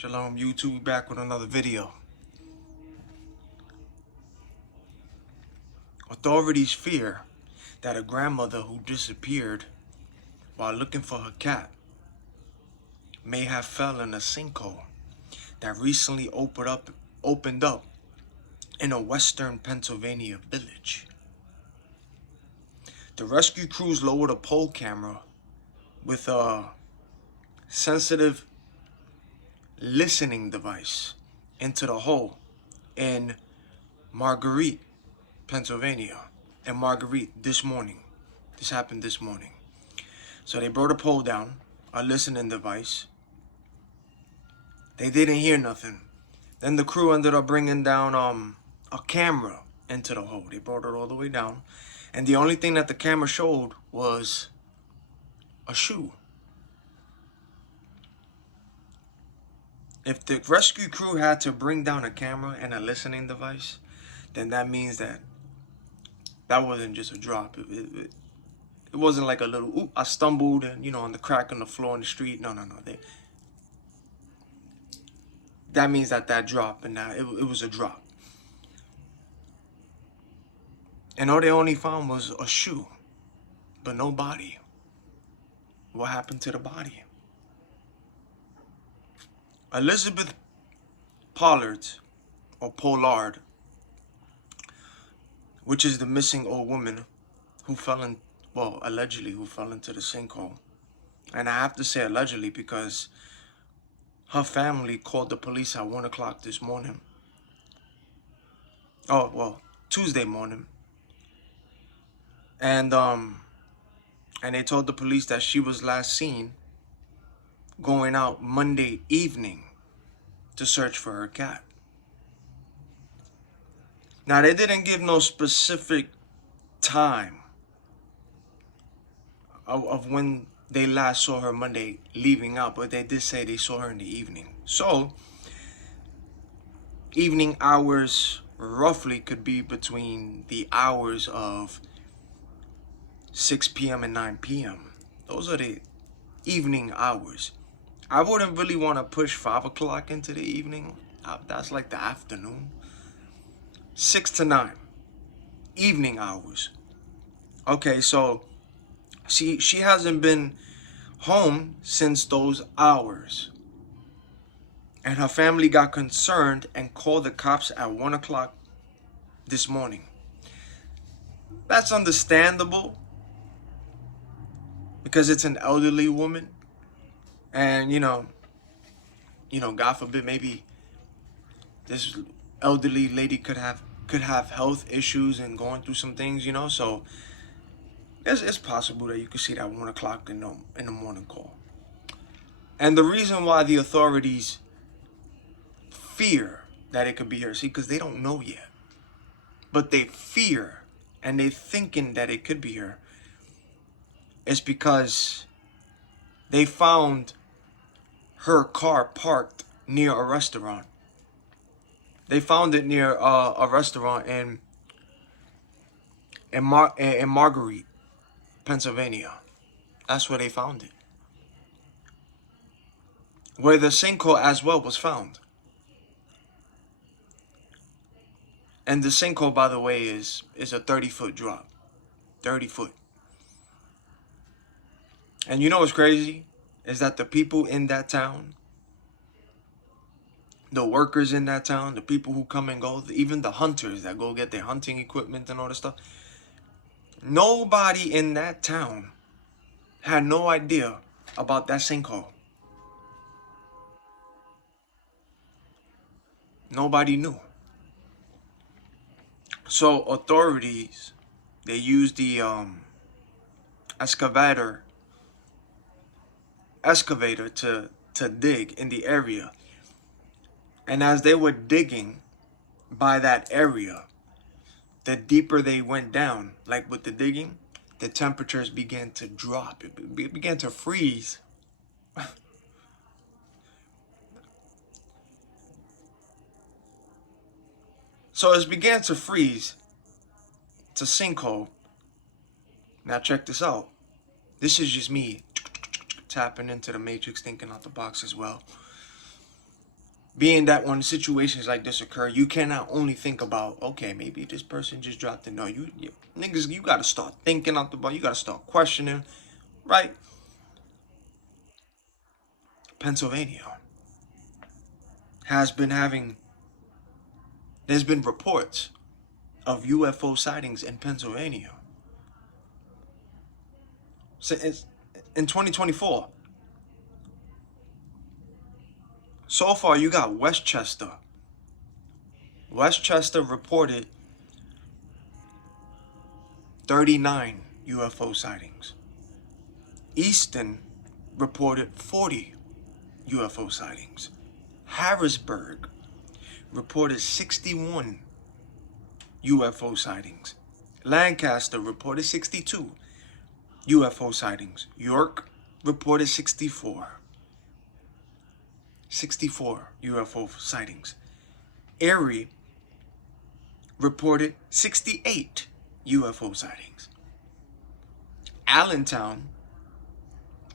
Shalom YouTube, back with another video. Authorities fear that a grandmother who disappeared while looking for her cat may have fell in a sinkhole that recently opened up in a western Pennsylvania village. The rescue crews lowered a pole camera with a sensitive listening device into the hole in Marguerite, Pennsylvania. And Marguerite, this morning. This happened this morning. So they brought a pole down, a listening device. They didn't hear nothing. Then the crew ended up bringing down a camera into the hole. They brought it all the way down. And the only thing that the camera showed was a shoe. If the rescue crew had to bring down a camera and a listening device, then that means that wasn't just a drop. It wasn't like a little, oop, I stumbled and, on the crack on the floor in the street. No. That means that dropped, and that it was a drop. And all they only found was a shoe, but no body. What happened to the body? Elizabeth Pollard, or Pollard, which is the missing old woman who allegedly who fell into the sinkhole. And I have to say allegedly because her family called the police at 1 o'clock this morning. Tuesday morning. And they told the police that she was last seen going out Monday evening to search for her cat. Now, they didn't give no specific time of when they last saw her Monday leaving out, but they did say they saw her in the evening. So, evening hours roughly could be between the hours of 6 p.m. and 9 p.m. Those are the evening hours. I wouldn't really want to push 5 o'clock into the evening. That's like the afternoon. 6 to 9. Evening hours. Okay, so she hasn't been home since those hours. And her family got concerned and called the cops at 1 o'clock this morning. That's understandable because it's an elderly woman. And, God forbid, maybe this elderly lady could have health issues and going through some things, so it's possible that you could see that 1 o'clock in the morning call. And the reason why the authorities fear that it could be her, because they don't know yet, but they fear and they're thinking that it could be her, is because they found her car parked near a restaurant. They found it near a restaurant in Marguerite, Pennsylvania. That's where they found it. Where the sinkhole as well was found. And the sinkhole, by the way, is a 30-foot drop. 30 foot. And what's crazy? Is that the people in that town, the workers in that town, the people who come and go, even the hunters that go get their hunting equipment and all this stuff, nobody in that town had no idea about that sinkhole. Nobody knew. So authorities, they used the excavator to dig in the area. And as they were digging by that area, the deeper they went down, like with the digging, the temperatures began to drop. It began to freeze. So it began to freeze. It's a sinkhole. Now check this out. This is just me tapping into the matrix, thinking out the box as well. Being that when situations like this occur, you cannot only think about, okay, maybe this person just dropped it. No, you niggas, you gotta start thinking out the box. You gotta start questioning, right? Pennsylvania has been having, there's been reports of UFO sightings in Pennsylvania. So it's in 2024. So far, you got Westchester. Westchester reported 39 UFO sightings. Easton reported 40 UFO sightings. Harrisburg reported 61 UFO sightings. Lancaster reported 62 UFO sightings. York reported 64. 64 UFO sightings. Erie reported 68 UFO sightings. Allentown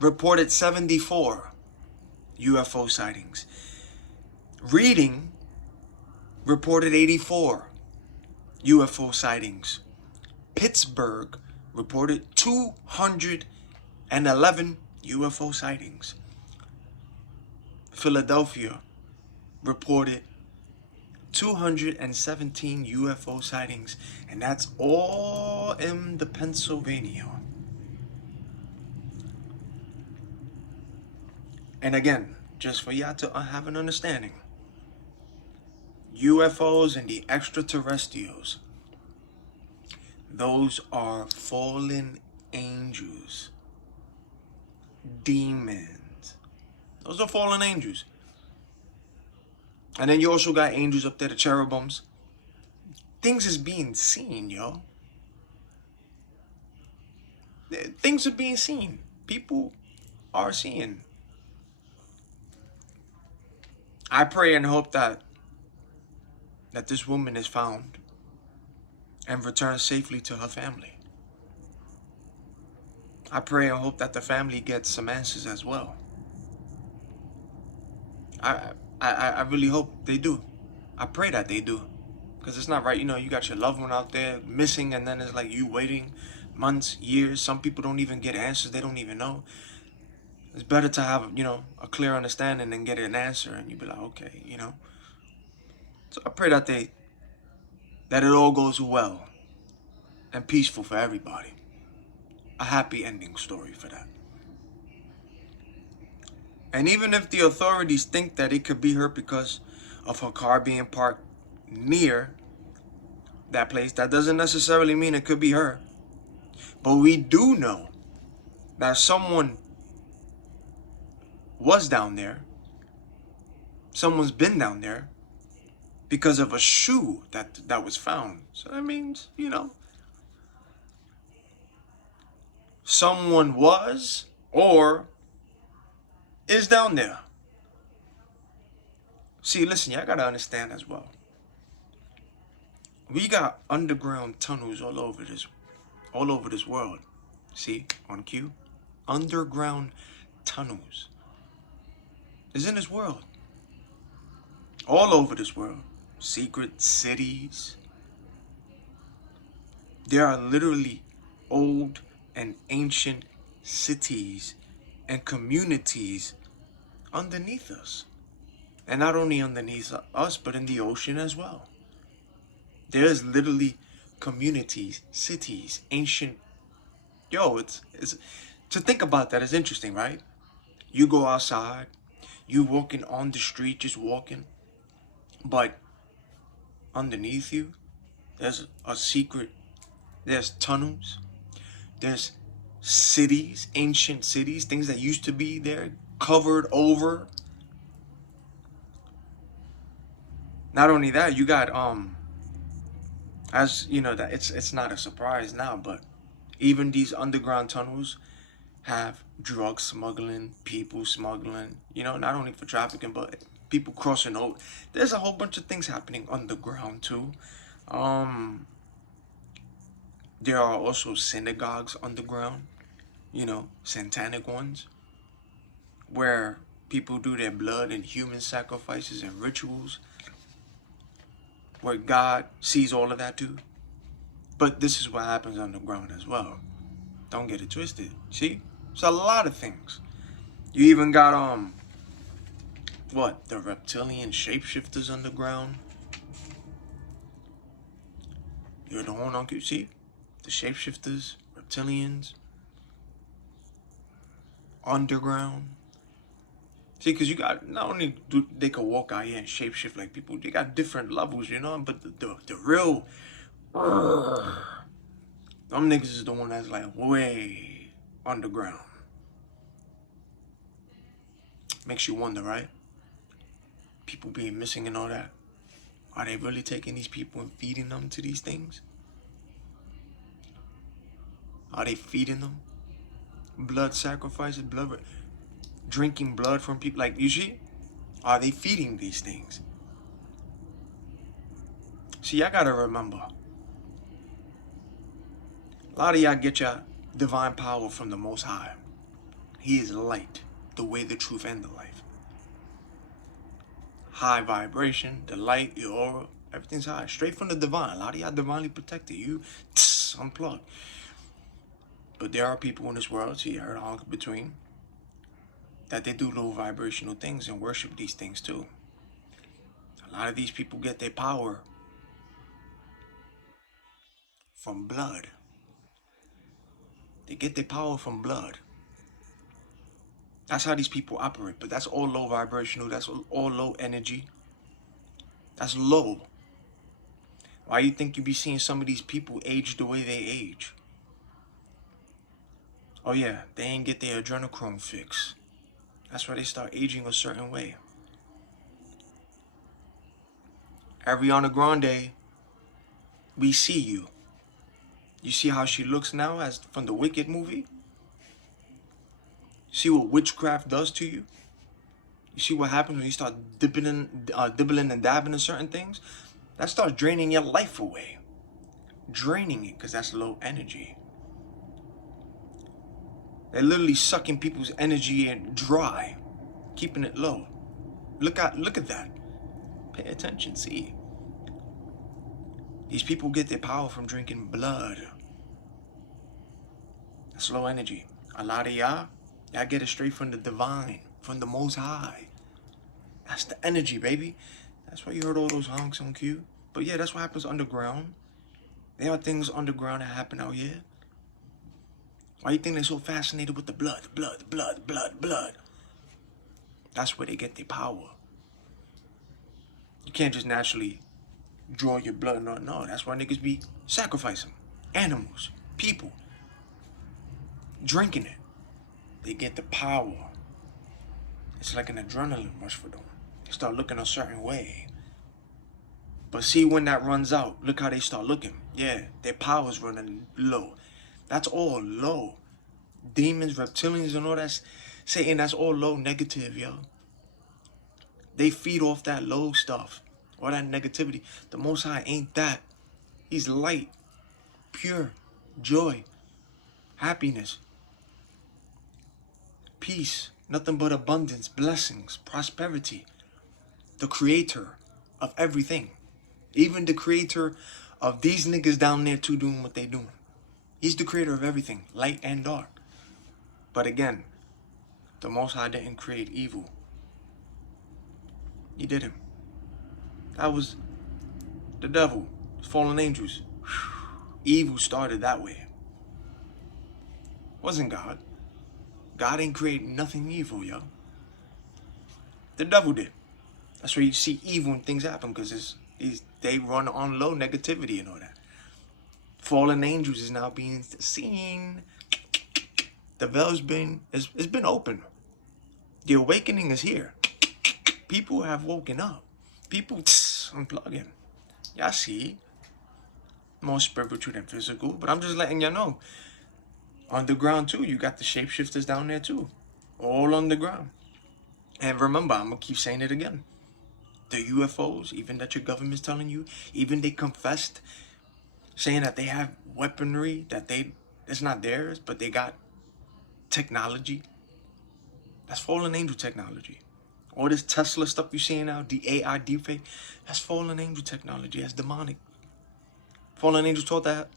reported 74 UFO sightings. Reading reported 84 UFO sightings. Pittsburgh reported 211 UFO sightings. Philadelphia reported 217 UFO sightings, and that's all in the Pennsylvania. And again, just for y'all to have an understanding, UFOs and the extraterrestrials, those are fallen angels, demons. Those are fallen angels. And then you also got angels up there, the cherubims. Things is being seen, yo. Things are being seen. People are seeing. I pray and hope that this woman is found and returns safely to her family. I pray and hope that the family gets some answers as well. I really hope they do. I pray that they do. Because it's not right, you know, you got your loved one out there missing, and then it's like you waiting months, years. Some people don't even get answers. They don't even know. It's better to have, you know, a clear understanding and get an answer, and you be like, okay, you know. So I pray that it all goes well and peaceful for everybody. A happy ending story for that. And even if the authorities think that it could be her because of her car being parked near that place, that doesn't necessarily mean it could be her. But we do know that someone was down there. Someone's been down there because of a shoe that was found. So that means, you know, someone was or is down there. See, listen, y'all gotta understand as well. We got underground tunnels all over this world. See, on cue, underground tunnels is in this world. All over this world. Secret cities. There are literally old and ancient cities and communities underneath us. And not only underneath us, but in the ocean as well. There's literally communities, cities, ancient. Yo, it's to think about that is interesting, right? You go outside, you walking on the street, just walking, but underneath you, there's a secret. There's tunnels. There's cities, ancient cities, things that used to be there, covered over. Not only that, you got as you know, that it's not a surprise now, but even these underground tunnels have drug smuggling, people smuggling, you know, not only for trafficking, but people crossing over. There's a whole bunch of things happening underground too. There are also synagogues underground, you know, satanic ones, where People do their blood and human sacrifices and rituals where God sees all of that too. But this is what happens underground as well. Don't get it twisted. See? It's a lot of things. You even got what? The reptilian shapeshifters underground. You're the one on see? The shapeshifters, reptilians, underground. See, because you got, not only do they can walk out here and shapeshift like people, they got different levels, you know? But the real, them niggas is the one that's like way underground. Makes you wonder, right? People being missing and all that. Are they really taking these people and feeding them to these things? Are they feeding them? Blood sacrifices, drinking blood from people. Like, you see? Are they feeding these things? See, I gotta remember. A lot of y'all get your divine power from the Most High. He is light, the way, the truth, and the life. High vibration, the light, your aura, everything's high. Straight from the divine. A lot of y'all divinely protected. You unplug. But there are people in this world, see, I heard all between, that they do low vibrational things and worship these things too. A lot of these people get their power from blood. They get their power from blood. That's how these people operate. But that's all low vibrational. That's all low energy. That's low. Why you think you be seeing some of these people age the way they age? Oh yeah, they ain't get their adrenochrome fix. That's why they start aging a certain way. Ariana Grande, we see you. You see how she looks now as from the Wicked movie? See what witchcraft does to you? You see what happens when you start dibbling and dabbing in certain things? That starts draining your life away. Draining it, because that's low energy. They're literally sucking people's energy and dry, keeping it low. Look at that. Pay attention, see. These people get their power from drinking blood. That's low energy. A lot of y'all get it straight from the divine, from the Most High. That's the energy, baby. That's why you heard all those honks on cue. But yeah, that's what happens underground. There are things underground that happen out here. Why you think they're so fascinated with the blood? That's where they get their power. You can't just naturally draw your blood. No, that's why niggas be sacrificing animals, people, drinking it. They get the power. It's like an adrenaline rush for them. They start looking a certain way. But see, when that runs out, look how they start looking. Yeah, their power's running low. That's all low. Demons, reptilians, and all that, Satan, that's all low negative, yo. They feed off that low stuff, all that negativity. The Most High ain't that. He's light, pure, joy, happiness, peace, nothing but abundance, blessings, prosperity. The creator of everything. Even the creator of these niggas down there too doing what they doing. He's the creator of everything, light and dark. But again, the Most High didn't create evil. He didn't. That was the devil, fallen angels. Evil started that way. Wasn't God. God ain't create nothing evil, yo. The devil did. That's where you see evil when things happen, because they run on low negativity and all that. Fallen angels is now being seen. The veil's it's been open. The awakening is here. People have woken up. People unplugging. Y'all see, more spiritual than physical, but I'm just letting y'all know. Underground too, you got the shapeshifters down there too. All underground. And remember, I'm gonna keep saying it again. The UFOs, even that your government's telling you, even they confessed, saying that they have weaponry, that it's not theirs, but they got technology. That's fallen angel technology. All this Tesla stuff you see now, the AI deepfake, that's fallen angel technology. That's demonic. Fallen angels taught that.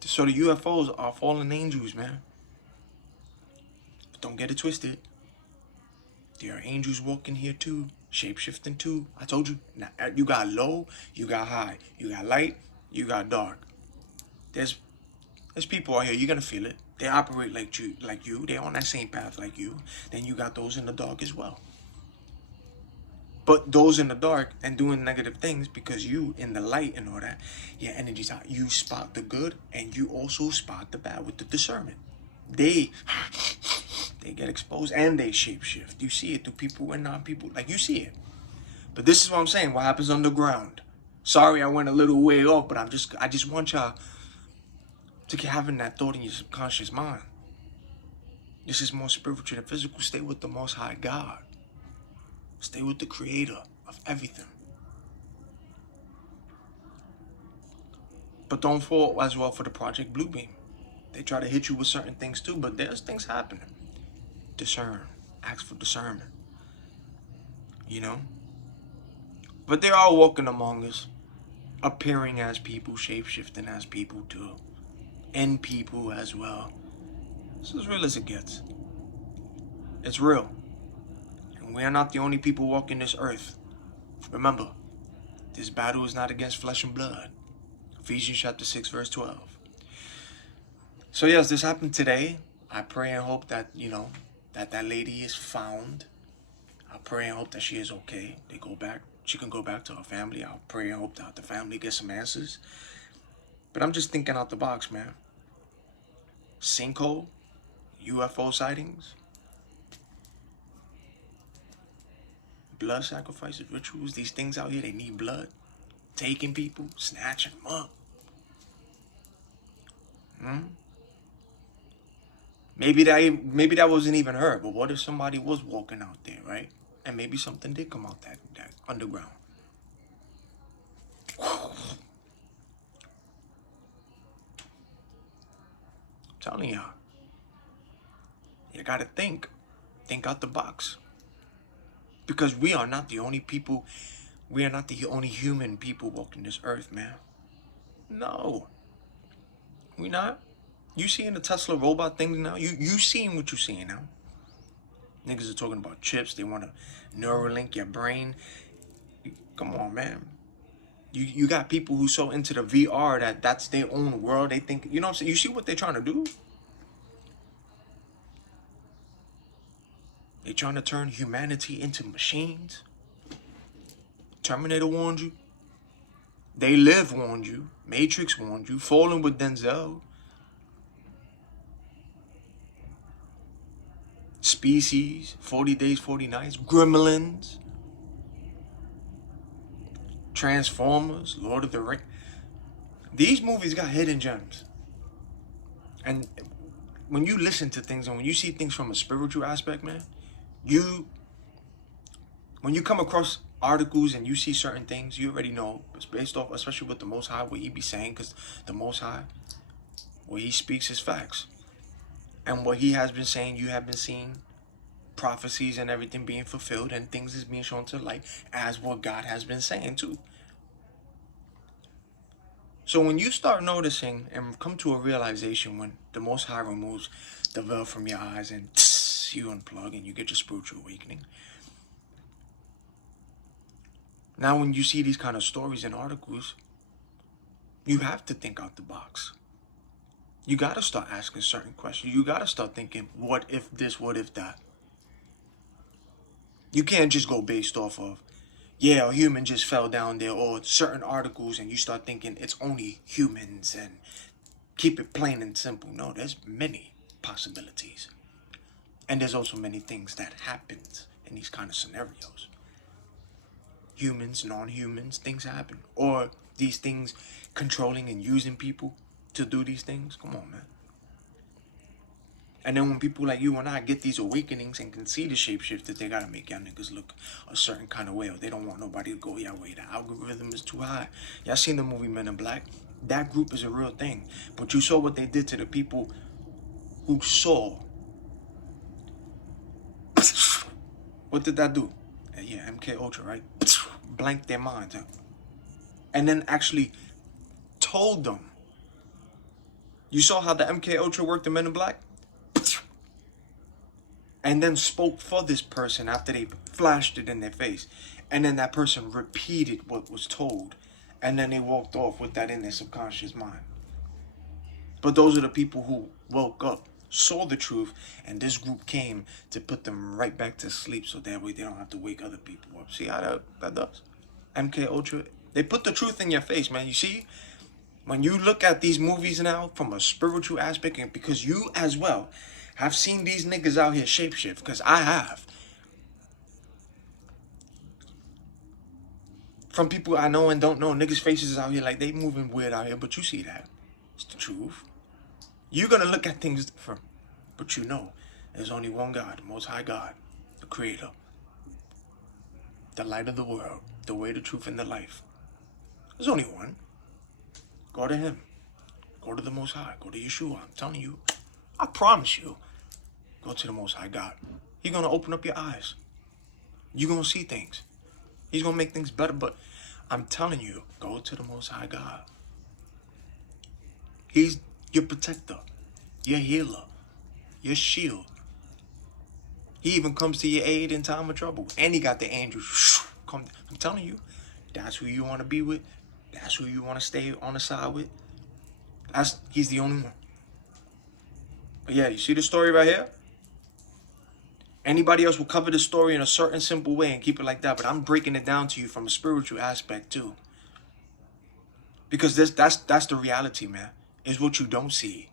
So the UFOs are fallen angels, man. But don't get it twisted. There are angels walking here too, shape-shifting too. I told you, now, you got low, you got high, you got light, you got dark. There's people out here, you're gonna feel it. They operate like you. They're on that same path like you. Then you got those in the dark as well. But those in the dark and doing negative things, because you in the light and all that, your energy's out. You spot the good and you also spot the bad with the discernment. They get exposed and they shapeshift. You see it through people and non-people. Like, you see it. But this is what I'm saying. What happens underground? Sorry, I went a little way off, but I just want y'all to keep having that thought in your subconscious mind. This is more spiritual than physical. Stay with the Most High God. Stay with the Creator of everything. But don't fall as well for the Project Bluebeam. They try to hit you with certain things too, but there's things happening. Discern. Ask for discernment. You know? But they're all walking among us, appearing as people, shape-shifting as people too. And people as well. It's as real as it gets. It's real. And we are not the only people walking this earth. Remember, this battle is not against flesh and blood. Ephesians chapter 6, verse 12. So yes, this happened today. I pray and hope that, that lady is found. I pray and hope that she is okay. She can go back to her family. I'll pray and hope that the family gets some answers. But I'm just thinking out the box, man. Sinkhole, UFO sightings, blood sacrifices, rituals, these things out here, they need blood. Taking people, snatching them up. Maybe that wasn't even her, but what if somebody was walking out there, right? And maybe something did come out that underground. I'm telling y'all, you gotta think out the box. Because we are not the only people, we are not the only human people walking this earth, man. No. We not. You seeing the Tesla robot things now? You seeing what you seeing now? Niggas are talking about chips. They want to Neuralink your brain. Come on, man. You got people who so into the VR that's their own world. They think, you know what I'm saying? You see what they're trying to do? They're trying to turn humanity into machines. Terminator warned you. They Live warned you. Matrix warned you. Fallen with Denzel. Species, 40 Days, 40 Nights, Gremlins, Transformers, Lord of the Rings. These movies got hidden gems. And when you listen to things and when you see things from a spiritual aspect, man, when you come across articles and you see certain things, you already know, it's based off, especially with the Most High, what he be saying, because the Most High, what he speaks is facts. And what he has been saying, you have been seeing prophecies and everything being fulfilled, and things is being shown to light as what God has been saying too. So when you start noticing and come to a realization when the Most High removes the veil from your eyes and you unplug and you get your spiritual awakening. Now when you see these kind of stories and articles, you have to think out the box. You got to start asking certain questions. You got to start thinking, what if this, what if that? You can't just go based off of, yeah, a human just fell down there, or certain articles, and you start thinking it's only humans and keep it plain and simple. No, there's many possibilities. And there's also many things that happens in these kind of scenarios. Humans, non-humans, things happen. Or these things controlling and using people to do these things. Come on, man. And then when people like you and I get these awakenings and can see the shapeshifters, they gotta make y'all niggas look a certain kind of way, or they don't want nobody to go y'all way. The algorithm is too high. Y'all seen the movie Men in Black? That group is a real thing. But you saw what they did to the people who saw What did that do? Yeah, MK Ultra, right? Blanked their minds out. And then actually told them. You saw how the MK Ultra worked the Men in Black? And then spoke for this person after they flashed it in their face. And then that person repeated what was told. And then they walked off with that in their subconscious mind. But those are the people who woke up, saw the truth, and this group came to put them right back to sleep so that way they don't have to wake other people up. See how that does? MK Ultra, they put the truth in your face, man. You see? When you look at these movies now from a spiritual aspect, and because you as well have seen these niggas out here shapeshift, because I have. From people I know and don't know, niggas' faces out here like they moving weird out here, but you see that. It's the truth. You're going to look at things different, but you know there's only one God, the Most High God, the Creator, the light of the world, the way, the truth, and the life. There's only one. Go to Him. Go to the Most High. Go to Yeshua. I'm telling you. I promise you. Go to the Most High God. He's going to open up your eyes. You're going to see things. He's going to make things better, but I'm telling you, go to the Most High God. He's your protector, your healer, your shield. He even comes to your aid in time of trouble. And he got the angels. Come, I'm telling you, that's who you want to be with. That's who you want to stay on the side with. He's the only one. But yeah, you see the story right here? Anybody else will cover the story in a certain simple way and keep it like that. But I'm breaking it down to you from a spiritual aspect too. Because that's the reality, man. Is what you don't see.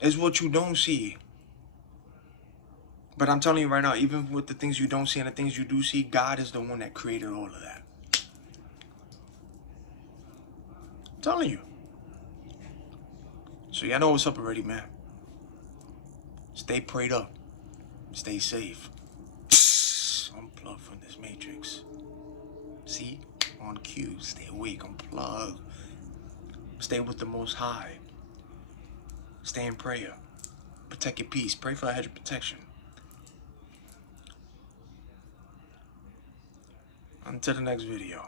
Is what you don't see. But I'm telling you right now, even with the things you don't see and the things you do see, God is the one that created all of that. I'm telling you. So y'all know what's up already, man. Stay prayed up. Stay safe. Unplug from this matrix. See? On cue. Stay awake. Unplug. Stay with the Most High. Stay in prayer. Protect your peace. Pray for a hedge of protection. Until the next video.